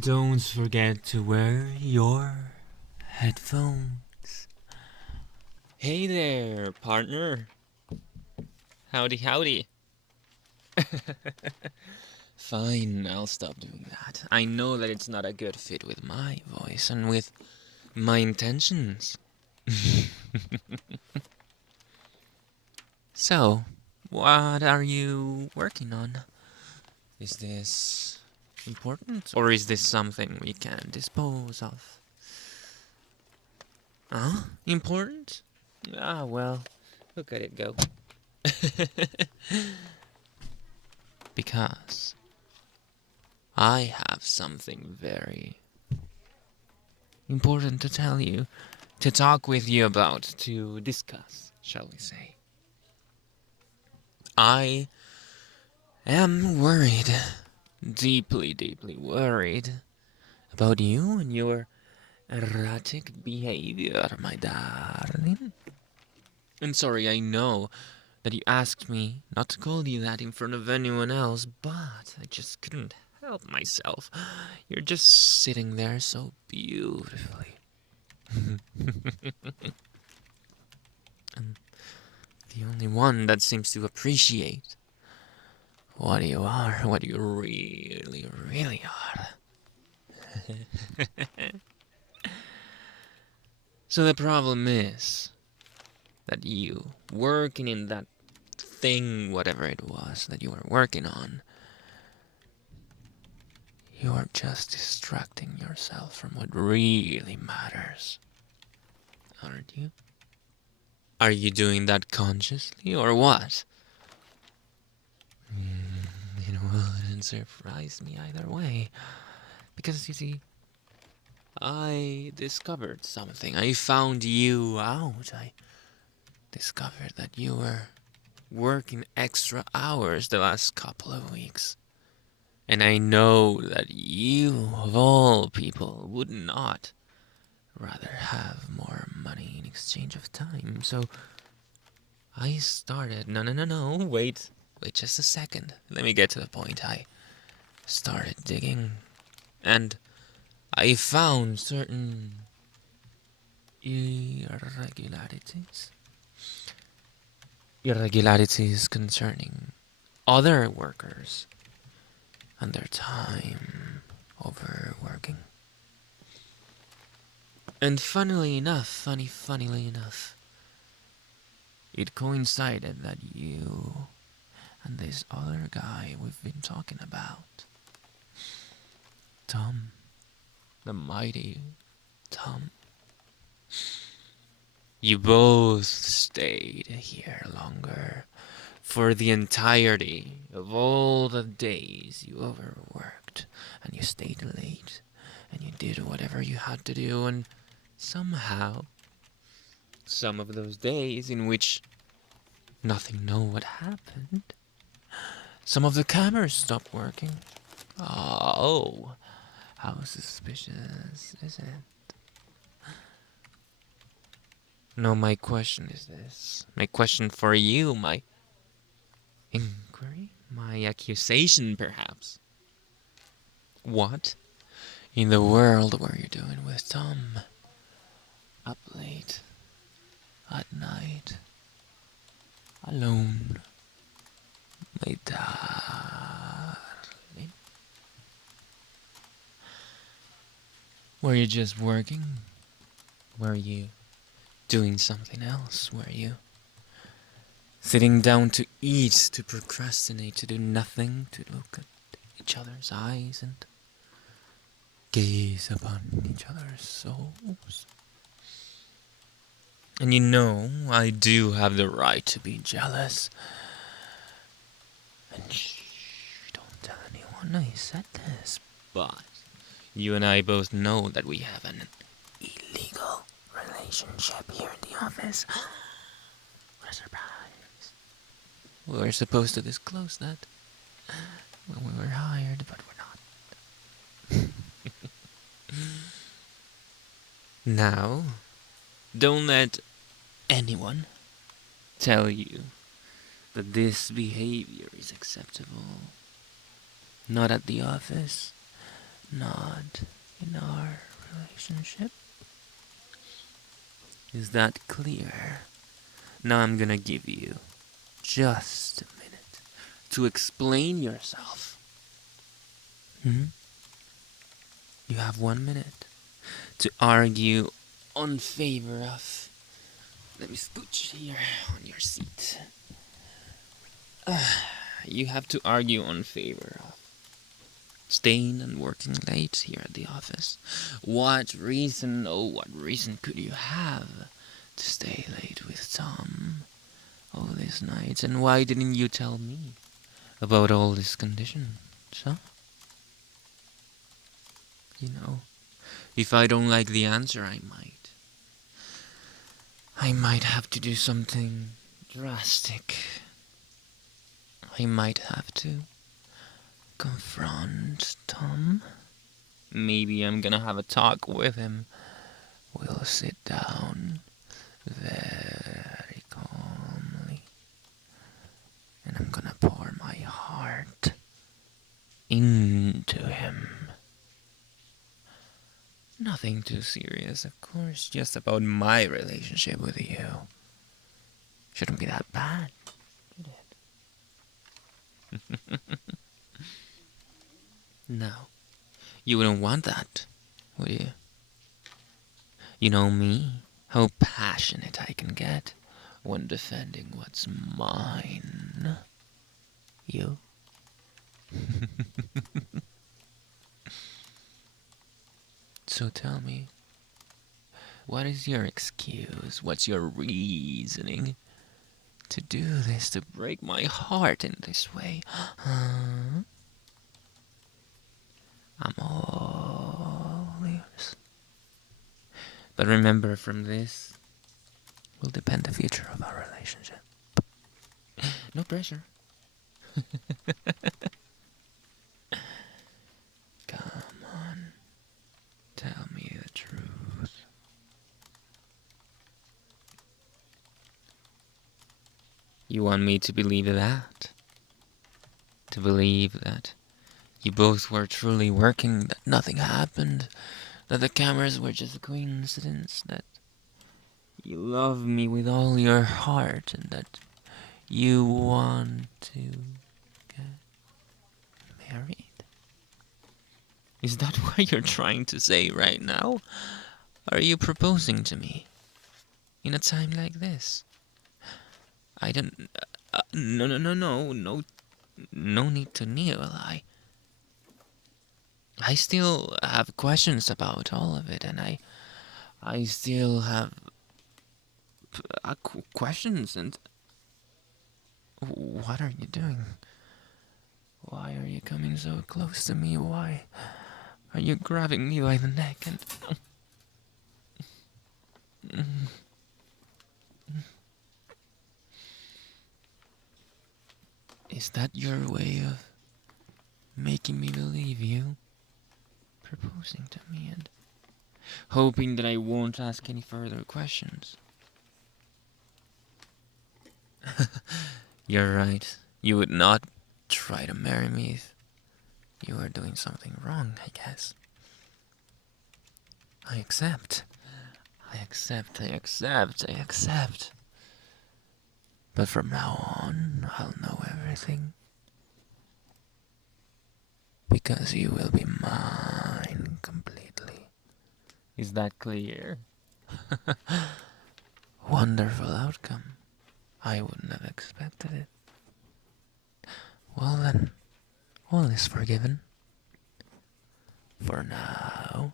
Don't forget to wear your headphones. Hey there, partner. Howdy, howdy. Fine, I'll stop doing that. I know that it's not a good fit with my voice and with my intentions. So, what are you working on? Is this important, or is this something we can dispose of? Huh? Important? Ah, well, look at it go. Because I have something very important to tell you, to talk with you about, to discuss, shall we say. I am worried, deeply, deeply worried about you and your erratic behavior, my darling. I'm sorry, I know that you asked me not to call you that in front of anyone else, but I just couldn't help myself. You're just sitting there so beautifully. And the only one that seems to appreciate what you are, what you really, really are. So the problem is that you, working in that thing, whatever it was that you were working on, you are just distracting yourself from what really matters. Aren't you? Are you doing that consciously or what? It wouldn't surprise me either way. Because you see, I discovered something. I found you out. I discovered that you were working extra hours the last couple of weeks. And I know that you, of all people, would not rather have more money in exchange of time. So I started. No. Wait just a second. Let me get to the point. I started digging. And I found certain irregularities. Irregularities concerning other workers and their time overworking. And funnily enough, it coincided that you and this other guy we've been talking about, Tom, the mighty Tom, you both stayed here longer for the entirety of all the days you overworked, and you stayed late, and you did whatever you had to do, and somehow, some of those days in which nothing know what happened, some of the cameras stopped working. Oh, how suspicious is it? No, my question is this. My question for you, my inquiry, my accusation, perhaps. What in the world were you doing with Tom? Up late, at night, alone, my darling. Were you just working? Were you doing something else? Were you sitting down to eat, to procrastinate, to do nothing, to look at each other's eyes and gaze upon each other's souls? And you know, I do have the right to be jealous. And shh, don't tell anyone I said this. But you and I both know that we have an illegal relationship here in the office. What a surprise. We were supposed to disclose that when we were hired, but we're not. Now, don't let anyone tell you that this behavior is acceptable. Not at the office, not in our relationship. Is that clear? Now I'm gonna give you just a minute to explain yourself. You have 1 minute to argue on favor of. Let me scooch here on your seat. You have to argue on favor of staying and working late here at the office. What reason could you have to stay late with Tom all these nights? And why didn't you tell me about all these conditions, huh? You know, if I don't like the answer, I might have to do something drastic. I might have to confront Tom. Maybe I'm gonna have a talk with him. We'll sit down very calmly, and I'm gonna pour my heart into him. Nothing too serious, of course, just about my relationship with you. Shouldn't be that bad, should it? No, you wouldn't want that, would you? You know me, how passionate I can get when defending what's mine. You? So tell me, what is your excuse? What's your reasoning to do this, to break my heart in this way? Huh? I'm all yours. But remember, from this will depend the future of our relationship. No pressure. Come on. Tell me the truth. You want me to believe that? To believe that you both were truly working, that nothing happened, that the cameras were just a coincidence, that you love me with all your heart, and that you want to get married? Is that what you're trying to say right now? Are you proposing to me in a time like this? I don't. No need to kneel. I still have questions about all of it, and I still have questions. And what are you doing? Why are you coming so close to me? Why are you grabbing me by the neck and? Is that your way of making me believe you? Proposing to me and hoping that I won't ask any further questions. You're right. You would not try to marry me if you were doing something wrong, I guess. I accept. I accept. But from now on, I'll know everything. Because you will be mine completely. Is that clear? Wonderful outcome. I wouldn't have expected it. Well then, all is forgiven. For now.